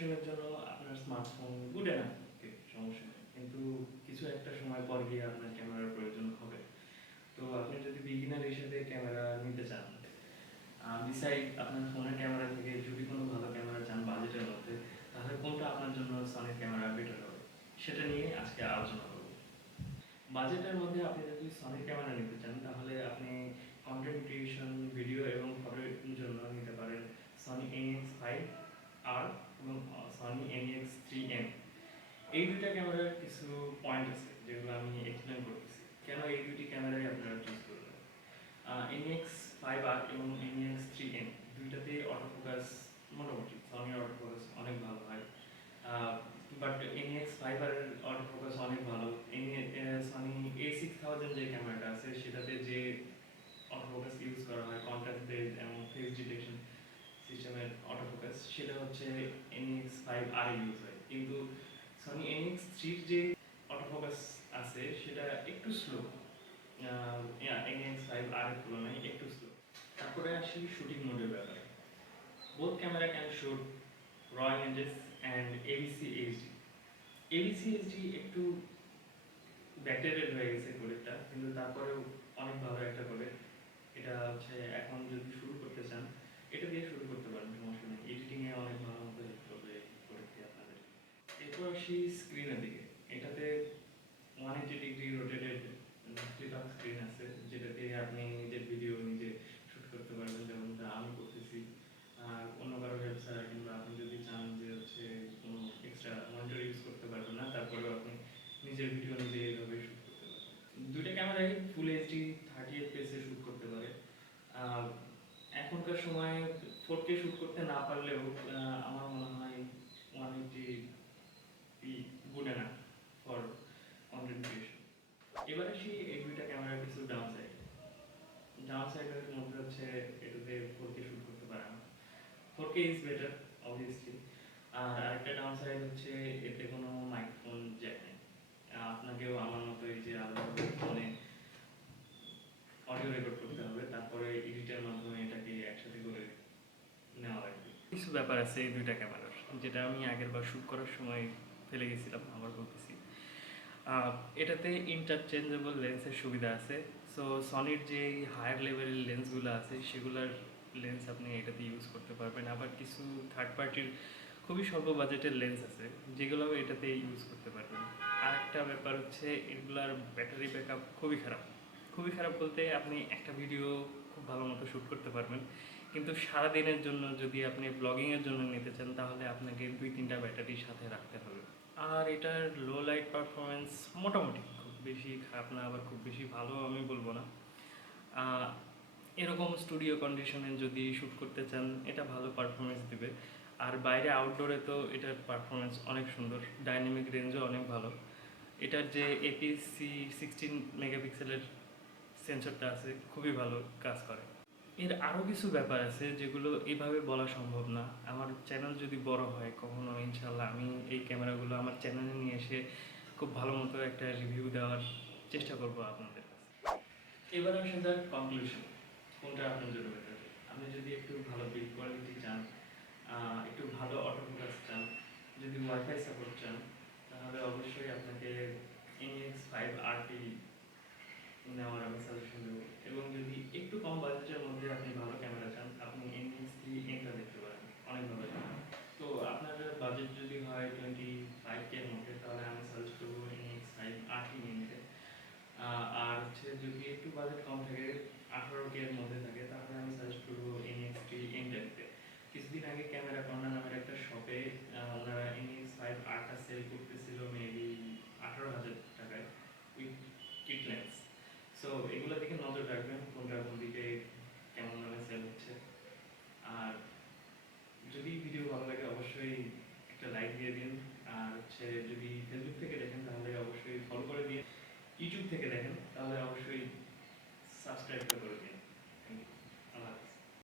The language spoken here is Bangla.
ডিউরেশনের জন্য আপনার স্মার্টফোন গুড এনাফ, সমস্যা নেই, কিন্তু কিছু একটা সময় পর গিয়ে আপনার ক্যামেরার প্রয়োজন হবে। তো আপনি যদি বিগিনার হিসেবে ক্যামেরা নিতে চান, বিসাইড আপনার ফোনের ক্যামেরা থেকে যদি কোনো ভালো ক্যামেরা চান বাজেটের মধ্যে, তাহলে কোনটা আপনার জন্য সনির ক্যামেরা বেটার হবে সেটা নিয়ে আজকে আলোচনা করব। বাজেটের মধ্যে আপনি যদি সনির ক্যামেরা নিতে চান তাহলে আপনি কন্টেন্ট ক্রিয়েশন, ভিডিও এবং ফটোর জন্য নিতে পারেন সনি NEX5R এবং সনি NEX3M। এই দুইটা ক্যামেরার কিছু পয়েন্ট আছে যেগুলো আমি এক্সপ্লেন করতেছি কেন এই দুইটি ক্যামেরাই আপনারা চুজ করবেন। NEX5R এবং NEX3M দুইটাতে অটোফোকাস মোটামুটি সনির অটোফোকাস অনেক ভালো হয়, বাট NEX5R এর অটোফোকাস অনেক ভালো। সনি A6000 যে ক্যামেরাটা আছে সেটাতে যে অটোফোকাস ইউজ করা হয় কন্ট্রাস্ট বেস এবং ফেস ডিটেকশন সিস্টেমের অটোফোকাস, সেটা হচ্ছে NEX5R এ ইউজ হয়, কিন্তু সনি NEX3 যে অটোফোকাস আছে সেটা একটু স্লো, NEX5R এর তুলনায় একটু স্লো। তারপরে আসি শুটিং মোডের ব্যাপারে। বোথ ক্যামেরা ক্যান শুট র images and ABC HD। ABC HD একটু ব্যাকডেটেড হয়ে গেছে কোডেকটা, কিন্তু তারপরেও অনেক ভালো একটা কোডেক। এটা হচ্ছে এখন যদি শুরু করতে চান এটা দিয়ে শুরু করতে পারেন, সমস্যা নেই, এডিটিংয়ে অনেক ভালো মতো হেল্প করবে কোডেকটি আপনাদের। এরপর আসি স্ক্রিনের দিকে। এটাতে 180 degree rotated flip up screen আছে, যেটাতে আপনি নিজের ভিডিও নিজে শ্যুট করতে পারবেন, যেমনটা আমি করতেছি অন্য কারো হেল্প ছাড়া, কিংবা আপনি যদি চান যে হচ্ছে কোনো এক্সট্রা মনিটর ইউজ করতে পারবেন না, তারপরেও আপনি নিজের ভিডিও নিজে এইভাবে শ্যুট করতে পারবেন। দুইটা ক্যামেরাই ফুল এইচডি 30 FPS এ শ্যুট করতে পারে। এখনকার সময় 4K শ্যুট করতে না পারলেও আমার মনে হয় 180 good enough for content creation. এবার আসি এই দুইটা ক্যামেরার কিছু ডাউন সাইডের মধ্যে হচ্ছে এটাতে 4K শ্যুট করতে পারে না। 4K is better obviously. আর আরেকটা ডাউন সাইড হচ্ছে এতে কোনো মাইক্রোফোন জ্যাক নেই। আপনাকেও আমার মতো এই যে আলাদা ফোনে অডিও রেকর্ড করতে হবে, তারপরে এডিটের মাধ্যমে এটাকে একসাথে করে নেওয়া লাগবে। কিছু ব্যাপার আছে এই দুইটা ক্যামেরার, যেটা আমি আগের বার শ্যুট করার সময় ফেলে গেছিলাম, আবার বলতেছি। এটাতে ইন্টারচেঞ্জেবল লেন্সের সুবিধা আছে। সো সনির যে হায়ার লেভেলের লেন্সগুলো আছে সেগুলোর লেন্স আপনি এটাতে ইউজ করতে পারবেন। আবার কিছু থার্ড পার্টির খুবই স্বল্প বাজেটের লেন্স আছে যেগুলোও এটাতে ইউজ করতে পারবেন। আর একটা ব্যাপার হচ্ছে এগুলার ব্যাটারি ব্যাকআপ খুবই খারাপ। খুবই খারাপ বলতে আপনি একটা ভিডিও খুব ভালো মতো শ্যুট করতে পারবেন, কিন্তু সারাদিনের জন্য যদি আপনি ব্লগিংয়ের জন্য নিতে চান তাহলে আপনাকে 2-3টা ব্যাটারির সাথে রাখতে হবে। আর এটার লো লাইট পারফরমেন্স মোটামুটি, খুব বেশি খারাপ না আবার খুব বেশি ভালো আমি বলবো না। এরকম স্টুডিও কন্ডিশনে যদি শ্যুট করতে চান এটা ভালো পারফরমেন্স দেবে। আর বাইরে আউটডোরে তো এটার পারফরমেন্স অনেক সুন্দর, ডাইনামিক রেঞ্জও অনেক ভালো। এটার যে APS-C 16 মেগাপিক্সেলের সেন্সরটা আছে খুবই ভালো কাজ করে। এর আরও কিছু ব্যাপার আছে যেগুলো এইভাবে বলা সম্ভব না। আমার চ্যানেল যদি বড় হয় কখনো ইনশাল্লাহ আমি এই ক্যামেরাগুলো আমার চ্যানেলে নিয়ে এসে খুব ভালো মতো একটা রিভিউ দেওয়ার চেষ্টা করব আপনাদের কাছে। এবার আসা যাক কনক্লুশন, কোনটা আপনার জন্য বেটার। আপনি যদি একটু ভালো বিল্ড কোয়ালিটি চান, একটু ভালো অটোফোকাস চান, যদি ওয়াইফাই সাপোর্ট চান, তাহলে অবশ্যই আপনাকে NEX5RT নেওয়ার আমি সাজেশন দেবো। এবং যদি একটু কম বাজেটের মধ্যে আপনি ভালো ক্যামেরা চান আপনি NEX3M দেখতে পারেন, অনেক ভালো ক্যামেরা। তো আপনার বাজেট যদি হয় 25K এর মধ্যে তাহলে আমি সাজেস্ট করবো NEX5RT নিতে। আর হচ্ছে যদি একটু বাজেট কম থাকে 18K এর মধ্যে থাকে তাহলে আমি সাজেস্ট করবো NEX3M দেখতে। কিছুদিন আগে ক্যামেরা কর্নার নামের একটা শপে ওনারা NEX5Rটা সেল করতেছিল মেবি 18,000 টাকায় উইথ কিট লেন্স। সো এগুলো দিকে নজর রাখবেন কোনটা কোন দিকে কেমন দামে সেল হচ্ছে। আর যদি ভিডিও ভালো লাগে অবশ্যই একটা লাইক দিয়ে দিন। আর হচ্ছে যদি ফেসবুক থেকে দেখেন তাহলে অবশ্যই ফলো করে দিন। ইউটিউব থেকে দেখেন তাহলে অবশ্যই সাবস্ক্রাইব করে দিন।